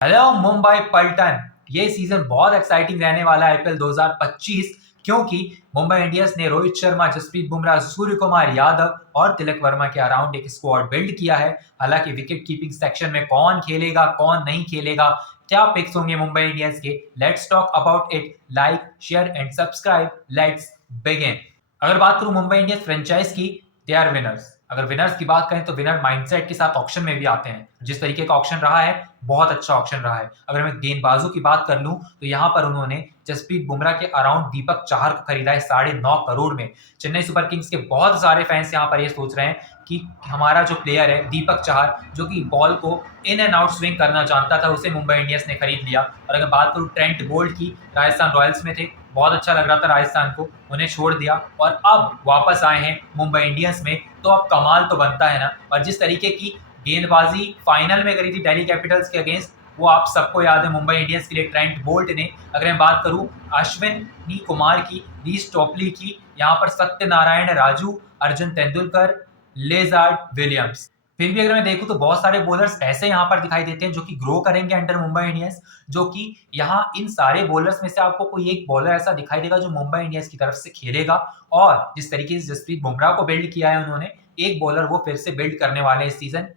Hello Mumbai पल्टन। ये season बहुत exciting रहने वाला है आईपीएल 2025, क्योंकि मुंबई इंडियंस ने रोहित शर्मा, जसप्रीत बुमराह, सूर्य कुमार यादव और तिलक वर्मा के अराउंड एक स्क्वाड बिल्ड किया है। हालांकि विकेट कीपिंग सेक्शन में कौन खेलेगा कौन नहीं खेलेगा, क्या पिक्स होंगे मुंबई इंडियंस के, let's talk about it. Like share and subscribe, let's begin. अगर बात करूं मुंबई इंडियंस फ्रेंचाइज की, दे आर विनर्स। अगर विनर्स की बात करें तो विनर माइंडसेट के साथ ऑक्शन में भी आते हैं। जिस तरीके का ऑक्शन रहा है, बहुत अच्छा ऑक्शन रहा है। अगर मैं गेंदबाजों की बात कर लूं तो यहाँ पर उन्होंने जसप्रीत बुमराह के अराउंड दीपक चाहर को खरीदा है 9.5 करोड़ में। चेन्नई सुपर किंग्स के बहुत सारे फैंस यहाँ पर ये सोच रहे हैं कि हमारा जो प्लेयर है दीपक चाहर, जो कि बॉल को इन एंड आउट स्विंग करना जानता था, उसे मुंबई इंडियंस ने खरीद लिया। और अगर बात करूं ट्रेंट बोल्ट की, राजस्थान रॉयल्स में थे, बहुत अच्छा लग रहा था राजस्थान को, उन्हें छोड़ दिया और अब वापस आए हैं मुंबई इंडियंस में। तो अब कमाल तो बनता है ना। और जिस तरीके की गेंदबाजी फाइनल में करी थी दिल्ली कैपिटल्स के अगेंस्ट, वो आप सबको याद है मुंबई इंडियंस के लिए ट्रेंट बोल्ट ने। अगर मैं बात करूं अश्विनी कुमार की, रीस टॉपली की, यहाँ पर सत्यनारायण राजू, अर्जुन तेंदुलकर, लेजार्ड विलियम्स। फिर भी अगर मैं देखूं तो बहुत सारे बॉलर्स ऐसे यहाँ पर दिखाई देते हैं जो कि ग्रो करेंगे अंडर मुंबई इंडियंस। जो कि यहाँ इन सारे बॉलर्स में से आपको कोई एक बॉलर ऐसा दिखाई देगा जो मुंबई इंडियंस की तरफ से खेलेगा। और जिस तरीके से जसप्रीत बुमराह को बिल्ड किया है उन्होंने, एक बॉलर वो फिर से बिल्ड करने वाले इस सीजन।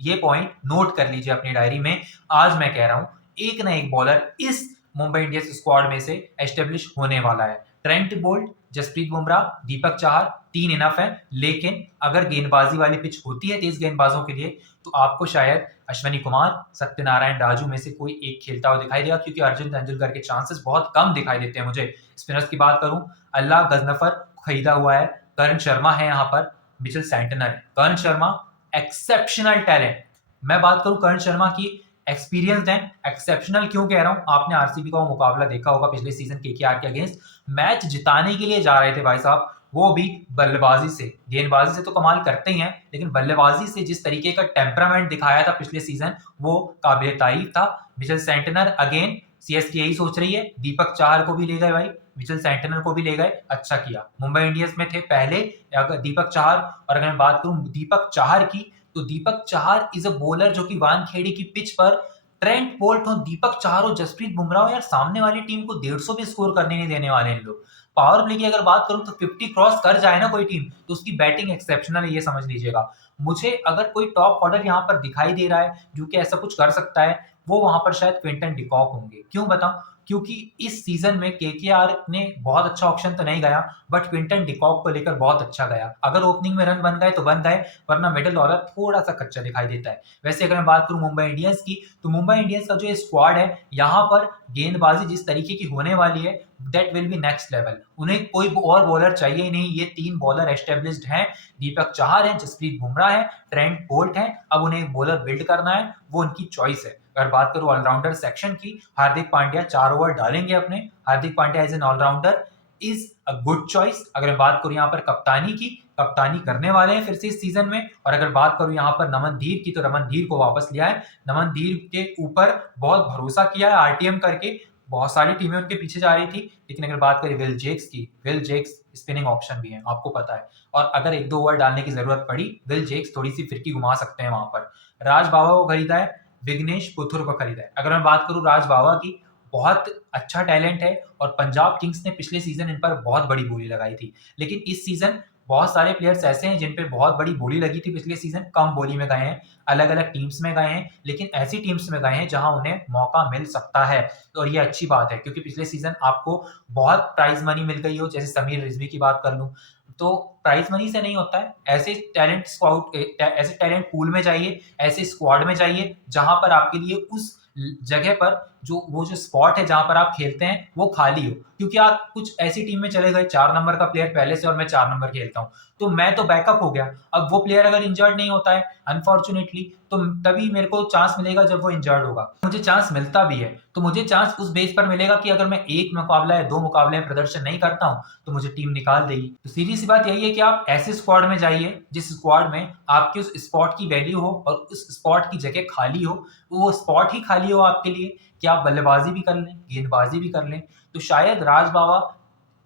ये पॉइंट नोट कर लीजिए अपनी डायरी में। आज मैं कह रहा हूं एक ना एक बॉलर इस मुंबई इंडियंस स्क्वाड में से एस्टेब्लिश होने वाला है। Trent Boult, Jasprit Bumrah, Deepak Chahar, 3 enough है। लेकिन अगर गेंदबाजी वाली पिच होती है तेज गेंदबाजों के लिए, तो आपको शायद अश्विनी कुमार, सत्यनारायण राजू में से कोई एक खेलता हुआ दिखाई देगा, क्योंकि अर्जुन तेंदुलकर के चांसेस बहुत कम दिखाई देते हैं मुझे। स्पिनर्स की बात करूं, अल्लाह गजनफर खरीदा हुआ है, करण शर्मा है यहाँ पर, मिचेल सैंटनर है। करण शर्मा एक्सेप्शनल टैलेंट। मैं बात करूं करण शर्मा की, एक्सपीरियंस्ड है। एक्सेप्शनल क्यों कह रहा हूं, आपने आरसीबी का वो मुकाबला देखा होगा पिछले सीजन केकेआर के अगेंस्ट। मैच जिताने के लिए जा रहे थे भाई साहब, वो भी बल्लेबाजी से। गेंदबाजी से तो कमाल करते ही हैं, लेकिन बल्लेबाजी से जिस तरीके का टेम्परामेंट दिखाया था पिछले सीजन, वो काबिल तारीफ था। मिचेल सेंटनर अगेन, सीएसके यही सोच रही है, दीपक चाहर को भी ले गए भाई, मिचेल सेंटनर को भी ले गए, अच्छा किया। मुंबई इंडियंस में थे पहले अगर दीपक चाहर। और अगर मैं बात करूं दीपक चाहर की, तो Deepak Chahar is a bowler जो कि वानखेड़े की पिच पर ट्रेंट बोल्ट हो, दीपक चाहर हो, जसप्रीत बुमराह हो, यार सामने वाली टीम को 150 भी स्कोर करने नहीं देने वाले हैं लोग। पावर प्ले की अगर बात करूं तो 50 क्रॉस कर जाए ना कोई टीम, तो उसकी बैटिंग एक्सेप्शनल है, ये समझ लीजिएगा। मुझे अगर कोई टॉप ऑर्डर यहाँ पर दिखाई दे रहा है जो कि ऐसा कुछ कर सकता है, वो वहां पर शायद क्विंटन डिकॉक होंगे। क्यों बताऊं, क्योंकि इस सीजन में केकेआर ने बहुत अच्छा ऑप्शन तो नहीं गया, बट क्विंटन डिकॉक को लेकर बहुत अच्छा गया। अगर ओपनिंग में रन बन गए तो बन गए, वरना मिडिल ऑर्डर थोड़ा सा कच्चा दिखाई देता है। वैसे अगर मैं बात करूं मुंबई इंडियंस की, तो मुंबई इंडियंस का जो स्क्वाड है, यहाँ पर गेंदबाजी जिस तरीके की होने वाली है, that will be next level. उन्हें कोई और बॉलर चाहिए ही नहीं, ये 3 बॉलर एस्टेब्लिश्ड हैं। दीपक चाहर है, जसप्रीत बुमराह है, ट्रेंट बोल्ट है। अब उन्हें एक बॉलर बिल्ड करना है, वो उनकी चॉइस है। अगर बात करूं ऑलराउंडर सेक्शन की, हार्दिक पांड्या 4 ओवर डालेंगे अपने। Hardik Pandya as an allrounder is a good choice. अगर मैं बात करूं यहाँ पर कप्तानी की, कप्तानी करने वाले हैं फिर से इस सीजन में। और अगर बात करूं यहाँ पर नमन धीर की, तो नमन धीर को वापस लिया है। नमन धीर के ऊपर बहुत भरोसा किया है आरटीएम करके, बहुत सारी टीमें उनके पीछे जा रही थी। लेकिन अगर बात करें विल जेक्स की, विल जेक्स स्पिनिंग ऑप्शन भी है, आपको पता है। और अगर 1-2 ओवर डालने की जरूरत पड़ी, विल जेक्स थोड़ी सी फिरकी घुमा सकते हैं वहां पर। राज बाबा को खरीदा है, विग्नेश पुथुर को खरीदा है। अगर मैं बात करूं राज बाबा की, बहुत अच्छा टैलेंट है, और पंजाब किंग्स ने पिछले सीजन इन पर बहुत बड़ी बोली लगाई थी। लेकिन इस सीजन बहुत सारे प्लेयर्स ऐसे हैं जिन पे बहुत बड़ी बोली लगी थी पिछले सीजन, कम बोली में गए हैं, अलग अलग टीम्स में गए हैं, लेकिन ऐसी टीम्स में गए हैं जहां उन्हें मौका मिल सकता है। और ये अच्छी बात है, क्योंकि पिछले सीजन आपको बहुत प्राइज मनी मिल गई हो, जैसे समीर रिजवी की बात कर लूं, तो प्राइज मनी से नहीं होता है। ऐसे टैलेंट स्काउट, ऐसे टैलेंट पूल में जाइए, ऐसे स्क्वाड में जाइए जहां पर आपके लिए उस जगह पर जो स्पॉट है जहां पर आप खेलते हैं वो खाली हो। क्योंकि आप कुछ ऐसी टीम में चले गए, 4 नंबर का प्लेयर पहले से और मैं 4 नंबर खेलता हूं, तो मैं तो बैकअप हो गया। अब वो प्लेयर अगर इंजर्ड नहीं होता है अनफॉर्चुनेटली, तो तभी मेरे को चांस मिलेगा जब वो इंजर्ड होगा। मुझे चांस मिलता भी है, तो मुझे चांस उस बेस पर मिलेगा कि अगर मैं एक मुकाबला या 2 मुकाबले में प्रदर्शन नहीं करता हूं, तो मुझे टीम निकाल देगी। तो सीधी सी बात यही है कि आप ऐसे स्क्वाड में जाइए जिस स्क्वाड में आपके उस स्पॉट की वैल्यू हो और उस स्पॉट की जगह खाली हो, वो स्पॉट ही खाली हो आपके लिए कि आप बल्लेबाजी भी कर लें, गेंदबाजी भी कर लें। तो शायद राज बाबा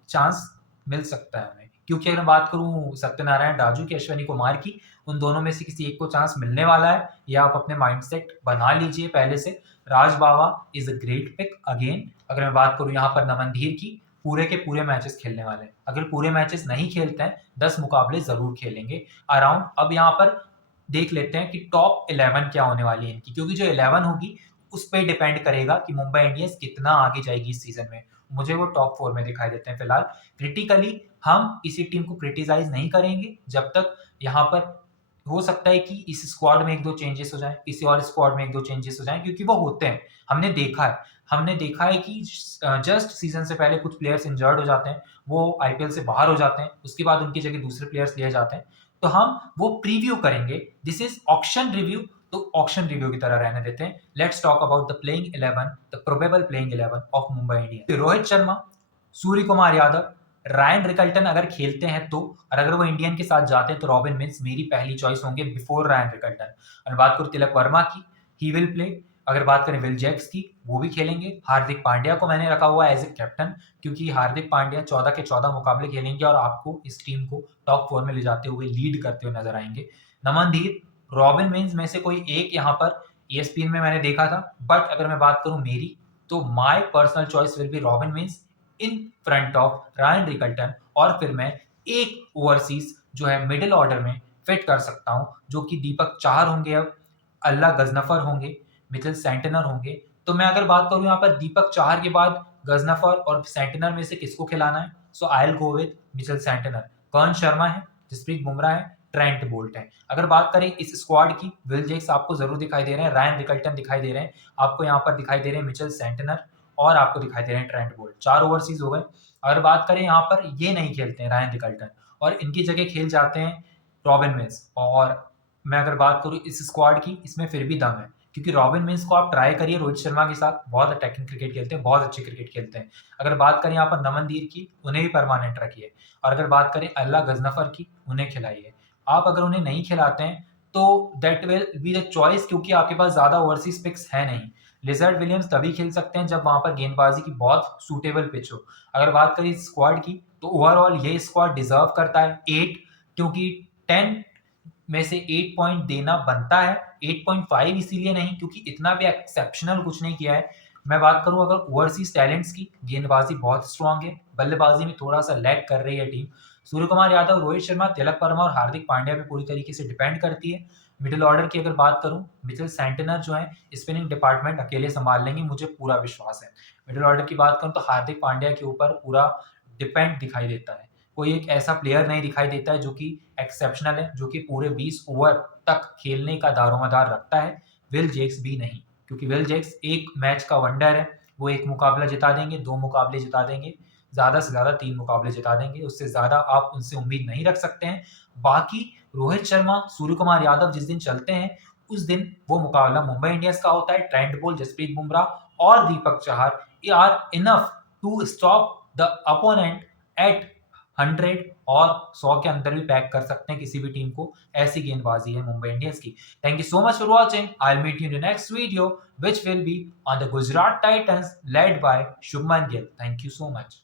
चांस मिल सकता है हमें। क्योंकि अगर मैं बात करूं सत्यनारायण राजू की, अश्विनी कुमार की, उन दोनों में से किसी एक को चांस मिलने वाला है, ये आप अपने माइंडसेट बना लीजिए पहले से। Raj Bawa is a great pick again. अगर मैं बात करूं यहाँ पर नमनधीर की, पूरे के पूरे मैचेस खेलने वाले हैं। अगर पूरे मैचेस नहीं खेलते हैं, 10 मुकाबले जरूर खेलेंगे अराउंड। अब यहाँ पर देख लेते हैं कि टॉप 11 क्या होने वाली है इनकी, क्योंकि जो 11 होगी उस पर डिपेंड करेगा कि मुंबई इंडियंस कितना आगे जाएगी इस सीजन में। मुझे वो टॉप 4 में दिखाई देते हैं फिलहाल। क्रिटिकली हम इसी टीम को क्रिटिसाइज नहीं करेंगे जब तक यहाँ पर हो सकता है कि इस स्क्वाड में एक दो चेंजेस हो जाए, किसी और स्क्वाड में एक दो चेंजेस हो जाए, क्योंकि वो होते हैं। हमने देखा है कि जस्ट सीजन से पहले कुछ प्लेयर्स इंजर्ड हो जाते हैं, वो आईपीएल से बाहर हो जाते हैं, उसके बाद उनकी जगह दूसरे प्लेयर्स लिए जाते हैं। तो हम वो प्रीव्यू करेंगे, दिस इज ऑक्शन रिव्यू, तो ऑक्शन रिव्यू की तरह रहने देते हैं। Let's talk about the playing 11, the probable playing 11 of Mumbai Indians. Rohit Sharma, Surya Kumar Yadav, Ryan Rickelton अगर खेलते हैं तो, और अगर वो इंडियन के साथ जाते हैं तो रॉबिन मिंस मेरी पहली चॉइस होंगे बिफोर रायन रिकल्टन। और बात करूं तिलक वर्मा की, ही विल प्ले। अगर बात करें विल जैक्स की, वो भी खेलेंगे। हार्दिक पांड्या को मैंने रखा हुआ एज ए कैप्टन, क्योंकि हार्दिक पांड्या 14 के 14 मुकाबले खेलेंगे और आपको इस टीम को टॉप 4 में ले जाते हुए लीड करते हुए नजर आएंगे। नमनधीर, रॉबिन मिंस में से कोई एक यहाँ पर ESPN में मैंने देखा था, बट अगर मैं बात करूं मेरी, तो my personal choice will be robin mince in front of Ryan Rickelton. और फिर मैं एक ओवरसीज जो है मिडिल ऑर्डर में फिट कर सकता हूं, जो कि दीपक चाहर होंगे, अब अल्लाह गजनफर होंगे, मिचेल सेंटनर होंगे। तो मैं अगर बात करूं यहाँ पर दीपक चाहर के बाद गजनफर और सेंटनर में से किसको खिलाना है, so I will go with Mitchell Santner. Karn Sharma है, जसप्रीत बुमराह है, ट्रेंट बोल्ट है। अगर बात करें इस स्क्वाड की, विल जेक्स आपको जरूर दिखाई दे रहे हैं, रायन रिकल्टन दिखाई दे रहे हैं, आपको यहाँ पर दिखाई दे रहे हैं मिचेल सेंटनर, और आपको दिखाई दे रहे हैं ट्रेंट बोल्ट। 4 ओवरसीज हो गए। अगर बात करें यहाँ पर, ये नहीं खेलते हैं रायन रिकल्टन, और इनकी जगह खेल जाते हैं रॉबिन मिंस। और मैं अगर बात करूँ इस स्क्वाड की, इसमें फिर भी दम है, क्योंकि रॉबिन मिंस को आप ट्राई करिए रोहित शर्मा के साथ, बहुत अटैकिंग क्रिकेट खेलते हैं, बहुत अच्छी क्रिकेट खेलते हैं। अगर बात करें यहाँ पर नमनदीर की, उन्हें भी परमानेंट रखिए। और अगर बात करें अल्लाह गजनफर की, उन्हें खिलाइए। आप अगर उन्हें नहीं खिलाते हैं तो that will be the choice, क्योंकि आपके पास ज्यादा ओवरसीज पिक्स है नहीं। लिजर्ड विलियम्स तभी खेल सकते हैं जब वहां पर गेंदबाजी की बहुत सूटेबल पिच हो। अगर बात करें स्क्वाड की, तो ओवरऑल ये स्क्वाड डिजर्व करता है 8, क्योंकि 10 में से 8 पॉइंट देना बनता है। 8.5 इसीलिए नहीं क्योंकि इतना भी एक्सेप्शनल कुछ नहीं किया है। मैं बात करूं अगर ओवरसीज टैलेंट्स की, गेंदबाजी बहुत स्ट्रांग है, बल्लेबाजी में थोड़ा सा लैग कर रही है टीम। सूर्य कुमार यादव, रोहित शर्मा, तिलक वर्मा और हार्दिक पांड्या पे पूरी तरीके से डिपेंड करती है। मिडिल ऑर्डर की अगर बात करूं, मिचेल सेंटनर जो है स्पिनिंग डिपार्टमेंट अकेले संभाल लेंगे, मुझे पूरा विश्वास है। मिडिल ऑर्डर की बात करूं तो हार्दिक पांड्या के ऊपर पूरा डिपेंड दिखाई देता है। कोई एक ऐसा प्लेयर नहीं दिखाई देता है जो कि एक्सेप्शनल है, जो कि पूरे 20 ओवर तक खेलने का दारोमदार रखता है। विल जेक्स भी नहीं, क्योंकि विल जेक्स एक मैच का वंडर है। वो एक मुकाबला जिता देंगे, 2 मुकाबले जिता देंगे, ज्यादा से ज्यादा 3 मुकाबले जिता देंगे, उससे ज्यादा आप उनसे उम्मीद नहीं रख सकते हैं। बाकी रोहित शर्मा, सूर्य कुमार यादव जिस दिन चलते हैं, उस दिन वो मुकाबला मुंबई इंडियंस का होता है। ट्रेंट बोल्ट, जसप्रीत बुमराह और Deepak Chahar are enough to stop the opponent at 100 और 100 के अंदर भी पैक कर सकते हैं किसी भी टीम को। ऐसी गेंदबाजी है मुंबई इंडियंस की। Thank you so much for watching. I will meet you in the next video which will be on the Gujarat Titans led by Shubman Gill. Thank you so much.